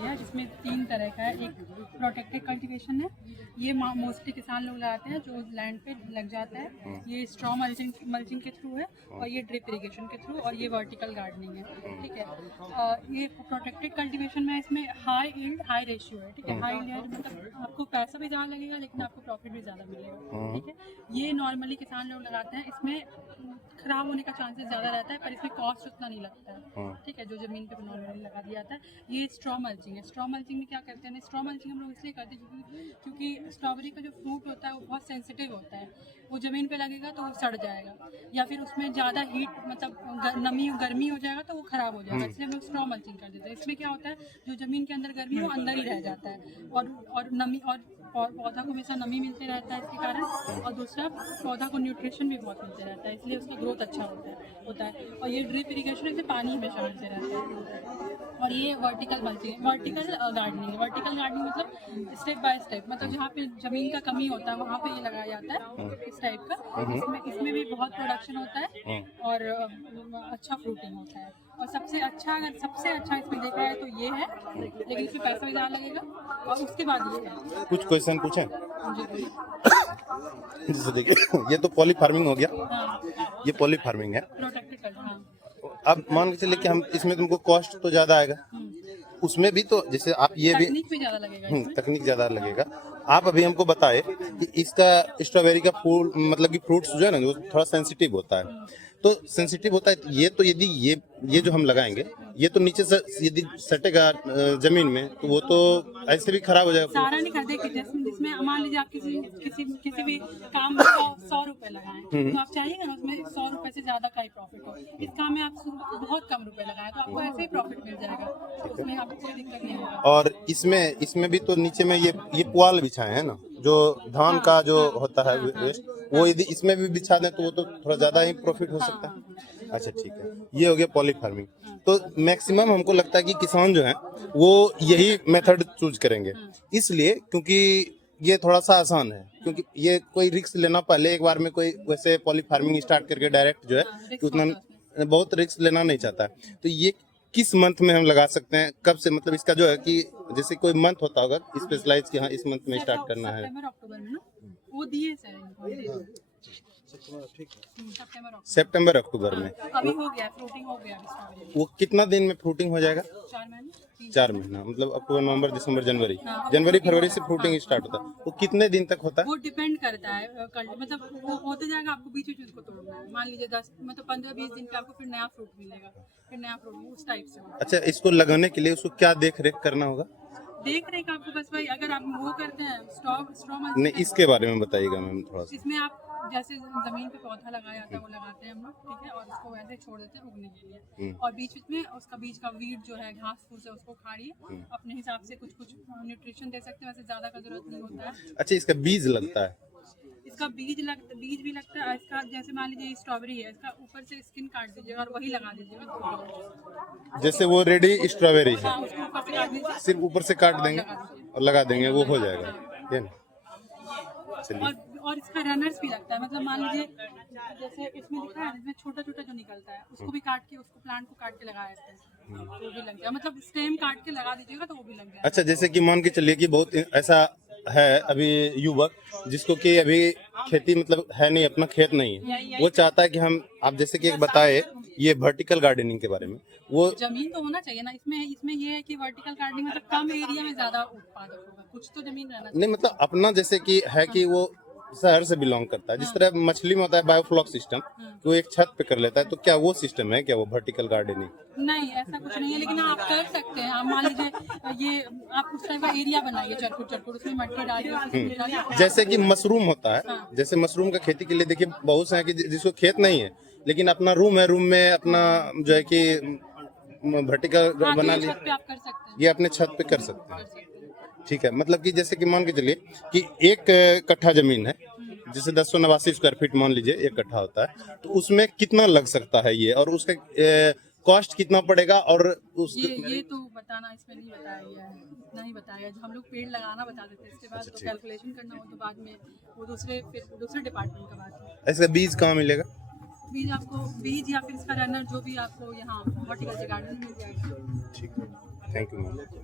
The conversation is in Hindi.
है जिसमें 3 तरह का है। एक प्रोटेक्टेड कल्टीवेशन है, ये मोस्टली किसान लोग लगाते हैं जो लैंड पे लग जाता है। ये स्ट्रॉ मल्चिंग के थ्रू है, और ये ड्रिप इरिगेशन के थ्रू, और ये वर्टिकल गार्डनिंग है। ठीक है, ये प्रोटेक्टेड कल्टीवेशन में इसमें हाई यील्ड हाई रेशियो है। ठीक है, हाई यील्ड मतलब आपको पैसा भी ज़्यादा लगेगा लेकिन आपको प्रॉफिट भी ज़्यादा मिलेगा। ठीक है, ये नॉर्मली किसान लोग लगाते हैं, इसमें खराब होने का चांसेस ज़्यादा रहता है पर इसमें कॉस्ट उतना नहीं लगता है। ठीक है, जो ज़मीन पे नॉर्मली लगा दिया जाता है। ये स्ट्रॉ मल्चिंग है। स्ट्रॉ मल्चिंग में क्या करते हैं, स्ट्रॉ मल्चिंग हम लोग इसलिए करते हैं क्योंकि स्ट्रॉबेरी का जो फ्रूट होता है वो बहुत सेंसिटिव होता है। वो ज़मीन पे लगेगा तो वो सड़ जाएगा, या फिर उसमें ज़्यादा हीट मतलब नमी गर्मी हो जाएगा तो वो ख़राब हो जाएगा। इसलिए हम लोग स्ट्रॉ मल्चिंग कर देते हैं। इसमें क्या होता है, जो ज़मीन के अंदर गर्मी है वो अंदर ही रह जाता है, और नमी और पौधा को हमेशा नमी मिलते रहता है इसके कारण, और दूसरा पौधा को न्यूट्रिशन भी बहुत मिलते रहता है, इसलिए उसका ग्रोथ अच्छा होता है। और ये ड्रिप इरिगेशन से पानी हमेशा मिलते रहता है। और ये vertical mulching, vertical gardening. Vertical gardening मतलब स्टेप बाय स्टेप, मतलब जहाँ पे ज़मीन का कमी होता है वहाँ पे ये लगाया जाता है, इस टाइप का। इसमें भी बहुत प्रोडक्शन होता है और अच्छा फ्रूटिंग होता है। और सबसे अच्छा इसमें देखा है तो ये है, लेकिन इसमें पैसा भी ज़्यादा लगेगा। और उसके बाद ये है। कुछ क्वेश्चन पूछें? जैसे देखिए ये तो पॉली फार्मिंग हो गया। हाँ, ये पॉली फार्मिंग है। प्रोटेक्टेड कर, हाँ। अब मान के चलिए कि हम इसमें तुमको कॉस्ट तो ज्यादा आएगा, उसमें भी तो जैसे आप ये भी तकनीक भी ज़्यादा लगेगा इसमें। तकनीक ज्यादा लगेगा। आप अभी हमको बताए कि इसका स्ट्रॉबेरी का फूल मतलब कि फ्रूट्स जो है ना वो थोड़ा सेंसिटिव होता है, तो सेंसिटिव होता है तो ये तो यदि ये जो हम लगाएंगे ये तो नीचे से यदि सटेगा जमीन में तो वो तो ऐसे भी खराब हो जाएगा। सारा नहीं कर दे कि जिसमें मान लीजिए आप किसी भी काम में 100 रुपए लगाएं तो आप चाहेंगे ना उसमें 100 रुपए से ज्यादा का ही प्रॉफिट हो। इस काम में आप बहुत कम रुपए लगाएं तो आपको ऐसे ही प्रॉफिट मिल जाएगा, उसमें आपको कोई दिक्कत नहीं होगा। और इसमें भी तो नीचे में ये पुआल बिछाए हैं ना, जो धान का जो होता है वेस्ट, वो यदि इसमें भी बिछा दें तो वो तो थोड़ा ज्यादा ही प्रॉफिट हो सकता है। अच्छा ठीक है, ये हो गया पॉली फार्मिंग। तो मैक्सिमम हमको लगता है कि किसान जो है वो यही मेथड चूज करेंगे, इसलिए क्योंकि ये थोड़ा सा आसान है, क्योंकि ये कोई रिस्क लेना पहले एक बार में कोई वैसे पॉली फार्मिंग स्टार्ट करके डायरेक्ट जो है कि उतना बहुत रिस्क लेना नहीं चाहता है। तो ये किस मंथ में हम लगा सकते हैं, कब से, मतलब इसका जो है कि जैसे कोई मंथ होता होगा स्पेशलाइज कि हाँ इस मंथ में स्टार्ट करना है। सितंबर अक्टूबर में ना वो दिए सितंबर अक्टूबर में अभी हो गया, फ्रूटिंग हो गया अभी। वो कितना दिन में फ्रूटिंग हो जाएगा? 4 महीने 4 महीना, मतलब अक्टूबर नवंबर दिसंबर जनवरी फरवरी से फ्रूटिंग स्टार्ट होता है। वो कितने दिन तक होता है? वो डिपेंड करता है मतलब वो होते जाएगा, आपको बीच बीच में उसको तोड़ना है। मान लीजिए 10 मतलब 15-20 दिन पे आपको फिर नया फ्रूट मिलेगा, फिर नया फ्रूट उस टाइप से। अच्छा, इसको लगाने के लिए उसको क्या देख रेख करना होगा? देख रेख आपको बस भाई, अगर आप वो करते हैं स्ट्रॉ नहीं, इसके बारे में बताइएगा मैम थोड़ा सा। इसमें आप जैसे जमीन पे पौधा लगाया जाता है वो लगाते हैं हम लोग, ठीक है, और उसको वैसे छोड़ देते हैं उगने के लिए। और बीच में उसका बीज का वीड जो है, घास फूस है, उसको खाड़िए अपने हिसाब से, कुछ न्यूट्रिशन दे सकते हैं, वैसे ज्यादा का जरूरत नहीं होता है। अच्छा, इसका बीज लगता है? इसका बीज भी लगता है। इसका जैसे मान लीजिए स्ट्रॉबेरी है, इसका ऊपर से स्किन काट दीजिएगा और वही लगा दीजिएगा तो जैसे वो रेडी स्ट्रॉबेरी है, हाँ, उसको ऊपर से काट दीजिए सिर्फ ऊपर से काट देंगे और लगा देंगे, वो हो जाएगा, ये ना? चलिए। और इसका रनर्स भी लगता है, मतलब मान लीजिए जैसे इसमें दिखा है, इसमें छोटा छोटा जो निकलता है उसको भी काट के, उसको प्लांट को काट के लगाया जाता है, वो भी लग जाएगा। मतलब स्टेम काट के लगा दीजिएगा तो वो भी लग जाएगा। अच्छा, जैसे कि मान के चलिए कि बहुत ऐसा है अभी युवक जिसको कि अभी खेती मतलब है नहीं, अपना खेत नहीं है, वो चाहता है कि हम, आप जैसे कि एक बताए ये वर्टिकल गार्डनिंग के बारे में, वो जमीन तो होना चाहिए ना इसमें ये है कि वर्टिकल गार्डनिंग मतलब कम एरिया में ज्यादा उत्पादक होगा, कुछ तो जमीन रहना चाहिए। नहीं, मतलब अपना जैसे कि है कि वो शहर से बिलोंग करता है, जिस तरह मछली में होता है बायोफ्लॉक सिस्टम, तो एक छत पे कर लेता है, तो क्या वो सिस्टम है क्या, वो वर्टिकल गार्डनिंग? नहीं, ऐसा कुछ नहीं है, लेकिन आप कर सकते हैं। आप मान लीजिए ये आप उस टाइप का एरिया बनाइए, चरकुट उसमें मट्टी डालिए। जैसे कि मशरूम होता है, जैसे मशरूम का खेती के लिए देखिए बहुत से हैं कि जिसको खेत नहीं है लेकिन अपना रूम है, रूम में अपना जो है कि वर्टिकल बना लिया, आप कर सकते हैं, ये अपने छत पे कर सकते हैं। ठीक है, मतलब कि जैसे कि मान के चलिए कि 1 कट्ठा जमीन है, जैसे 1089 स्क्वायर फीट मान लीजिए 1 कट्ठा होता है, तो उसमें कितना लग सकता है ये, और उसका कॉस्ट कितना पड़ेगा? और ये तो बताना इसमें नहीं बताया गया है, इतना ही बताया जो हम लोग पेड़ लगाना बता देते हैं, इसके बाद तो कैलकुलेशन करना हो तो बाद में वो दूसरे डिपार्टमेंट का बात है। इसका बीज कहाँ मिलेगा? बीज आपको या फिर इसका रनर जो भी आपको यहाँ हॉर्टिकल्चर गार्डन में मिल जाएगा। ठीक है, थैंक यू मैम।